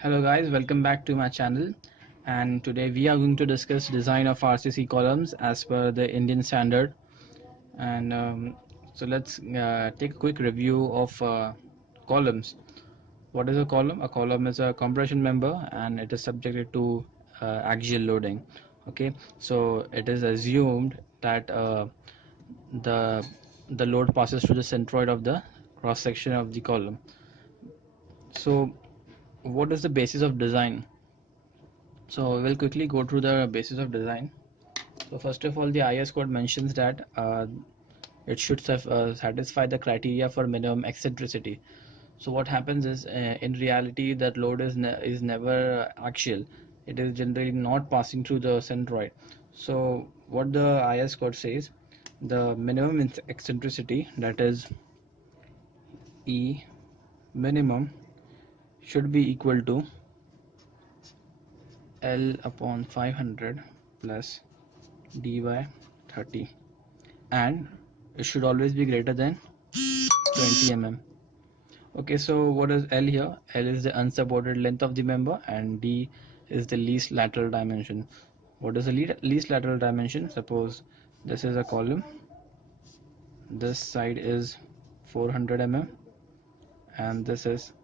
Hello guys, welcome back to my channel, and today we are going to discuss design of RCC columns as per the Indian standard. And so let's take a quick review of columns. What is a column? A column is a compression member and it is subjected to axial loading. Okay, so it is assumed that the the load passes through the centroid of the cross section of the column. So what is the basis of design? So we'll quickly go through the basis of design. So first of all, the IS code mentions that it should satisfy the criteria for minimum eccentricity. So what happens is, in reality, that load is never axial. It is generally not passing through the centroid. So what the IS code says, the minimum eccentricity, that is E minimum, should be equal to L upon 500 plus d by 30, and it should always be greater than 20 mm. Okay, so what is L here? L is the unsupported length of the member and D is the least lateral dimension. What is the least lateral dimension? Suppose this is a column, this side is 400 mm and this is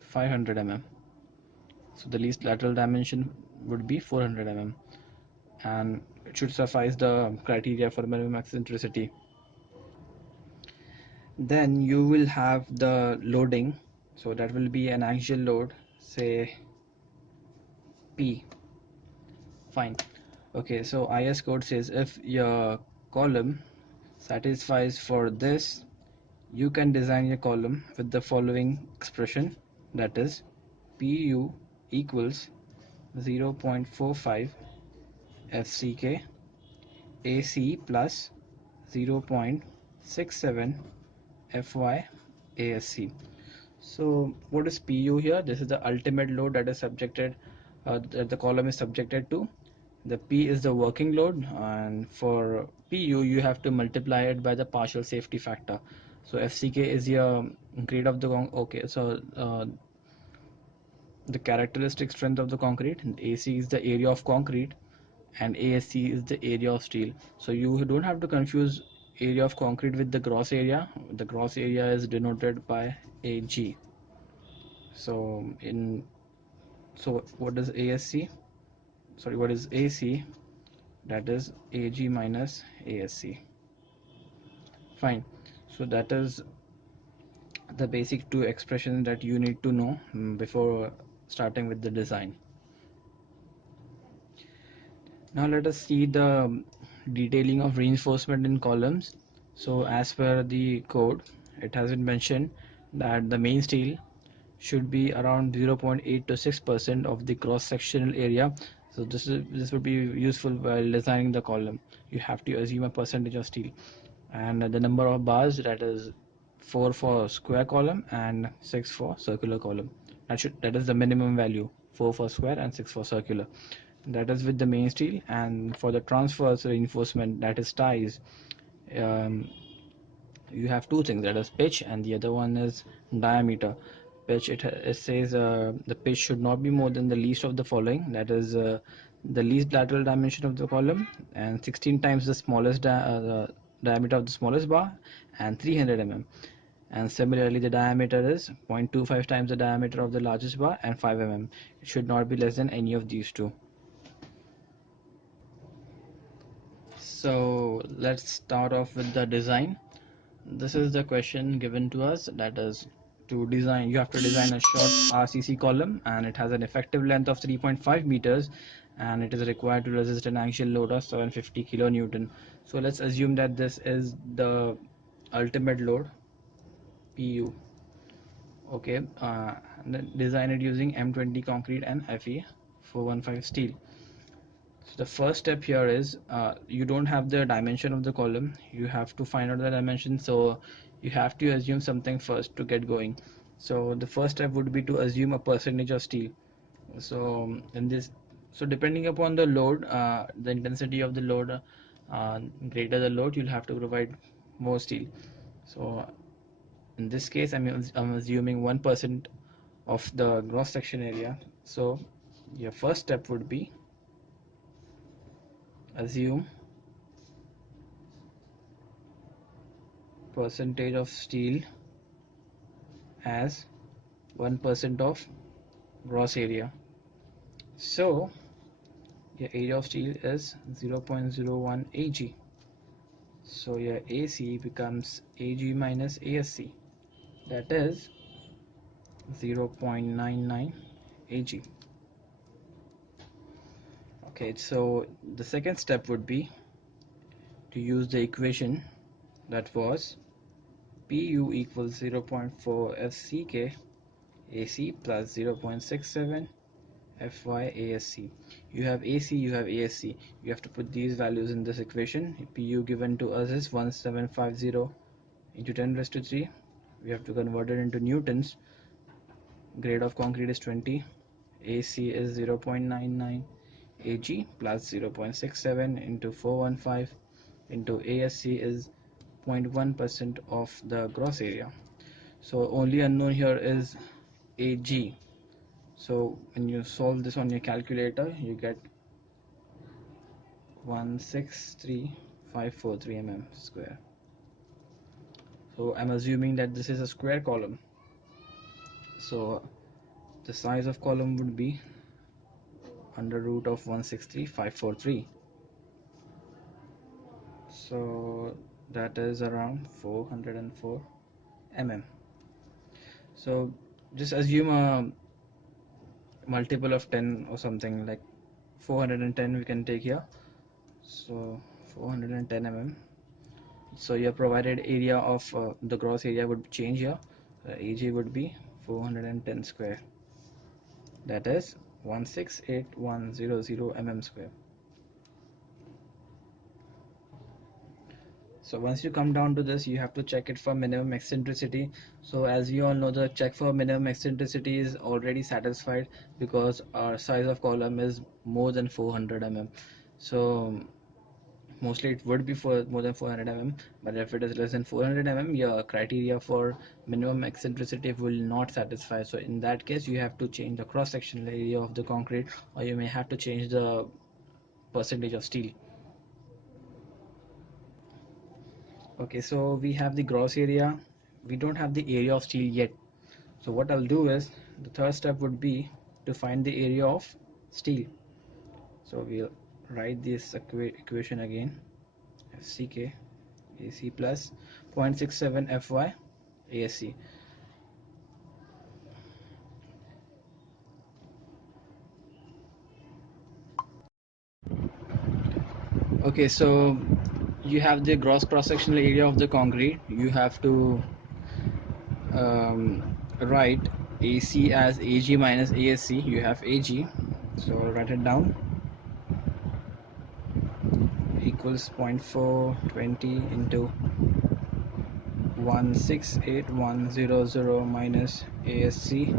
500 mm. So the least lateral dimension would be 400 mm, and it should suffice the criteria for minimum eccentricity. Then you will have the loading, so that will be an axial load, say P. Fine. Okay, so IS code says if your column satisfies for this, you can design your column with the following expression, that is PU equals 0.45 FCK AC plus 0.67 FY ASC. So what is PU here? This is the ultimate load that is subjected, that the column is subjected to. The P is the working load, and for PU you have to multiply it by the partial safety factor. So FCK is your grade of the okay. So the characteristic strength of the concrete, and AC is the area of concrete, and ASC is the area of steel. So you don't have to confuse area of concrete with the gross area. The gross area is denoted by AG. So what is ASC? Sorry, what is AC? That is AG minus ASC. Fine. So that is the basic two expressions that you need to know before starting with the design. Now let us see the detailing of reinforcement in columns. So as per the code, it has been mentioned that the main steel should be around 0.8 to 6% of the cross-sectional area. So this would be useful while designing the column. You have to assume a percentage of steel, and the number of bars, that is 4 for square column and 6 for circular column. That is the minimum value, 4 for square and 6 for circular. That is with the main steel. And for the transverse reinforcement, that is ties, um, you have two things, that is pitch and the other one is diameter. Pitch, it says the pitch should not be more than the least of the following, that is the least lateral dimension of the column and 16 times the the diameter of the smallest bar and 300 mm. And similarly the diameter is 0.25 times the diameter of the largest bar and 5 mm. It should not be less than any of these two. So let's start off with the design. This is the question given to us, that is, to design, you have to design a short RCC column and it has an effective length of 3.5 meters and it is required to resist an axial load of 750 kilonewton. So let's assume that this is the ultimate load, PU. Okay, then design it using M20 concrete and Fe 415 steel. So the first step here is, you don't have the dimension of the column, you have to find out the dimension. So you have to assume something first to get going. So the first step would be to assume a percentage of steel. So in this, so depending upon the load, the intensity of the load, greater the load, you'll have to provide more steel. So in this case, I'm assuming 1% of the cross section area. So your first step would be assume percentage of steel as 1% of gross area. So your area of steel is 0.01 Ag. So your AC becomes Ag minus ASC, that is 0.99 Ag. Okay, so the second step would be to use the equation that was Pu equals 0.4 FCK AC plus 0.67 FYASC. You have AC, you have ASC. You have to put these values in this equation. Pu given to us is 1750 into 10 raised to 3. We have to convert it into newtons. Grade of concrete is 20. AC is 0.99 Ag plus 0.67 into 415 into ASC is 0.1% of the gross area. So only unknown here is Ag. So when you solve this on your calculator, you get 163,543 mm square. So I'm assuming that this is a square column. So the size of column would be under root of 163,543. So that is around 404 mm. So just assume a multiple of 10 or something, like 410 we can take here. So 410 mm. So your provided area of the gross area would change here. Ag would be 410 square, that is 168,100 mm square. So once you come down to this, you have to check it for minimum eccentricity. So as we all know, the check for minimum eccentricity is already satisfied because our size of column is more than 400 mm. So mostly it would be for more than 400 mm, but if it is less than 400 mm, your criteria for minimum eccentricity will not satisfy. So in that case, you have to change the cross sectional area of the concrete, or you may have to change the percentage of steel. Okay, so we have the gross area, we don't have the area of steel yet. So what I'll do is, the third step would be to find the area of steel. So we'll write this equation again. FCK AC plus 0.67 FY ASC. Okay, so you have the gross cross-sectional area of the concrete. You have to write AC as Ag minus ASC. You have Ag, so I'll write it down, equals 0.420 into 168,100 minus ASC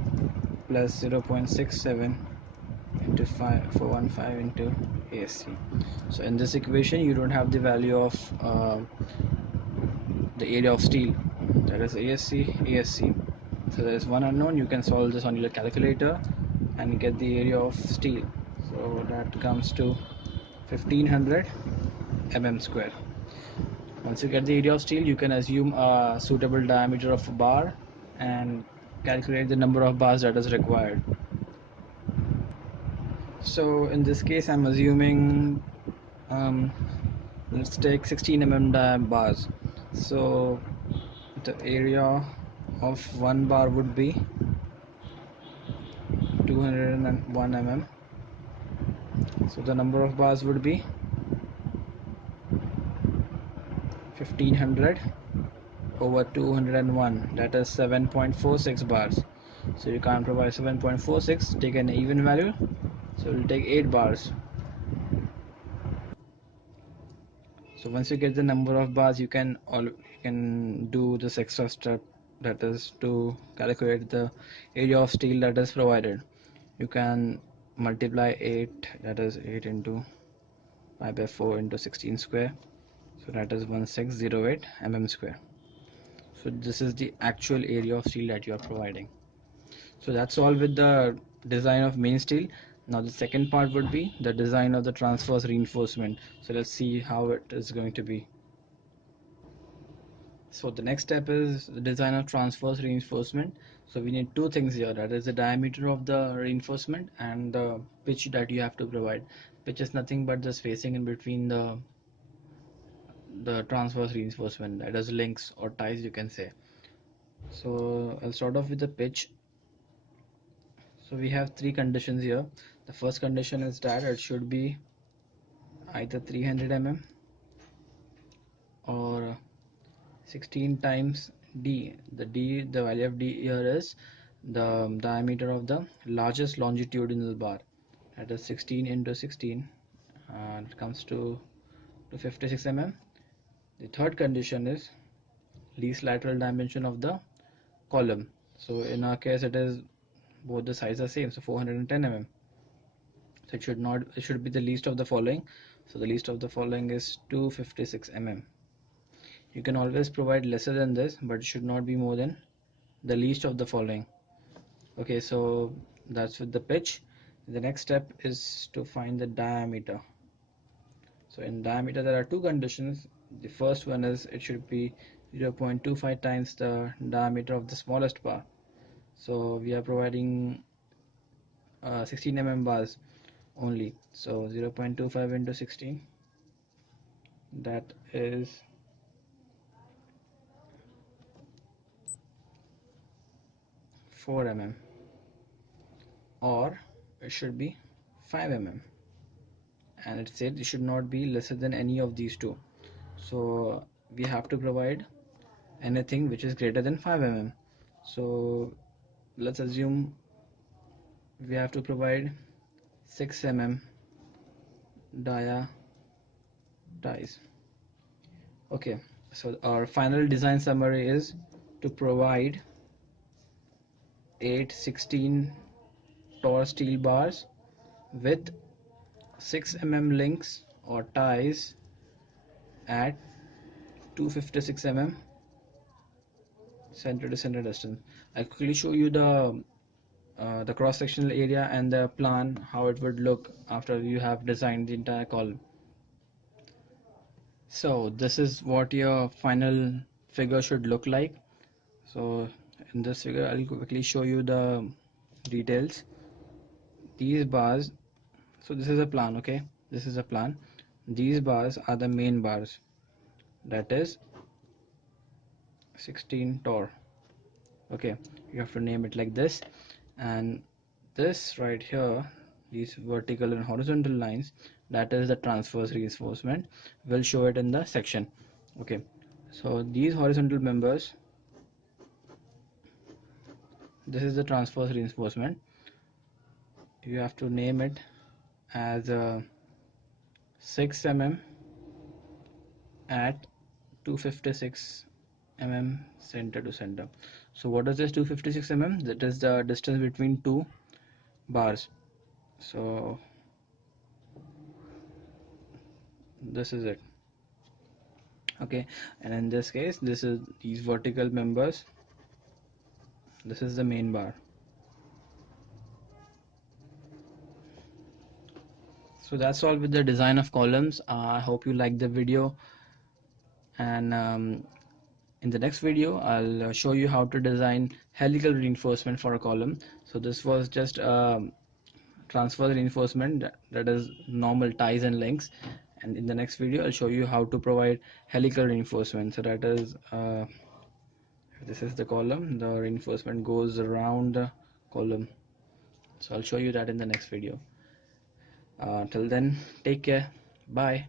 plus 0.67 into 415 into ASC. So in this equation, you don't have the value of the area of steel, that is ASC. So there is one unknown. You can solve this on your calculator and get the area of steel. So that comes to 1500 mm square. Once you get the area of steel, you can assume a suitable diameter of a bar and calculate the number of bars that is required. So in this case, I'm assuming let's take 16 mm bars. So the area of one bar would be 201 mm. So the number of bars would be 1500 over 201, that is 7.46 bars. So you can't provide 7.46, take an even value, so we'll take 8 bars. So once you get the number of bars, you can do this extra step, that is to calculate the area of steel that is provided. You can multiply 8, that is 8 into 5 by 4 into 16 square, so that is 1608 mm square. So this is the actual area of steel that you are providing. So that's all with the design of main steel. Now the second part would be the design of the transverse reinforcement. So let's see how it is going to be. So the next step is the design of transverse reinforcement. So we need two things here, that is the diameter of the reinforcement and the pitch that you have to provide. Pitch is nothing but the spacing in between the transverse reinforcement, that is links or ties you can say. So I'll start off with the pitch. So we have three conditions here. The first condition is that it should be either 300 mm or 16 times d. The value of d here is the diameter of the largest longitudinal bar. That is 16 into 16, and it comes to 56 mm. The third condition is least lateral dimension of the column. So in our case, it is both the sides are same, so 410 mm. So it should be the least of the following. So the least of the following is 256 mm. You can always provide lesser than this, but it should not be more than the least of the following. Okay, so that's with the pitch. The next step is to find the diameter. So in diameter there are two conditions. The first one is it should be 0.25 times the diameter of the smallest bar. So we are providing 16 mm bars only. So 0.25 into 16, that is 4 mm, or it should be 5 mm, and it said it should not be lesser than any of these two. So we have to provide anything which is greater than 5 mm. So let's assume we have to provide 6 mm dia ties. Okay, so our final design summary is to provide 8 16 torr steel bars with 6 mm links or ties at 256 mm center to center distance. I'll quickly show you the cross-sectional area and the plan how it would look after you have designed the entire column. So this is what your final figure should look like. So in this figure I'll quickly show you the details. These bars, so this is a plan, okay, this is a plan. These bars are the main bars, that is 16 torr. Okay, you have to name it like this, and this right here, these vertical and horizontal lines, that is the transverse reinforcement. We'll show it in the section. Okay, so these horizontal members, this is the transverse reinforcement. You have to name it as 6 mm at 256 mm center to center. So what is this 256 mm? That is the distance between two bars. So this is it. Okay, and in this case, this is these vertical members, this is the main bar. So that's all with the design of columns. I hope you liked the video, and in the next video I'll show you how to design helical reinforcement for a column. So this was just transverse reinforcement, that is normal ties and links, and in the next video I'll show you how to provide helical reinforcement. So that is this is the column, the reinforcement goes around the column. So I'll show you that in the next video. Till then, take care, bye.